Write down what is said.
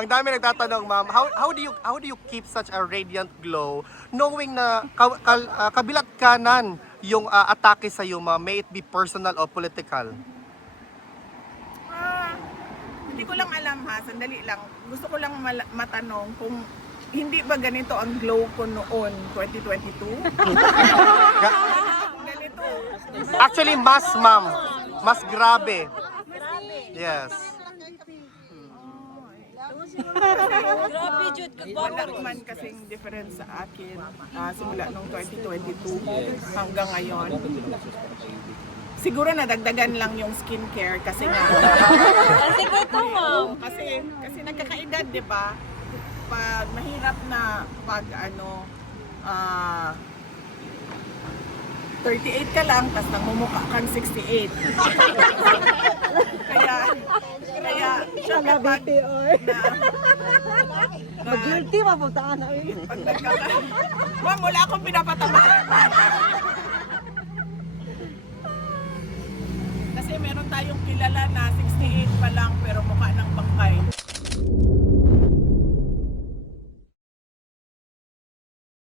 Ang dami nagtatanong, ma'am, how do you keep such a radiant glow knowing na kabilat kanan yung atake sa iyo, ma'am, may it be personal o political? Hindi ko lang alam ha, sandali lang. Gusto ko lang matanong kung hindi ba ganito ang glow ko noon, 2022? Ganito. Actually, mas, ma'am. Mas grabe. Yes. Grabe, Jude. Wala man kasing difference sa akin simula nung 2022 hanggang ngayon. Siguro nadagdagan lang yung skincare kasi nga. Kasi ko ito, ma'am. Kasi nagkakaedad, di ba? Pag mahirap na pag 38 ka lang, tapos namumukha kang 68. kaya syempre pag Mag-guilty, mapuntaan namin. pag Ma'am, wala akong pinapatamaan. Kasi meron tayong kilala na 68 pa lang pero mukha ng pang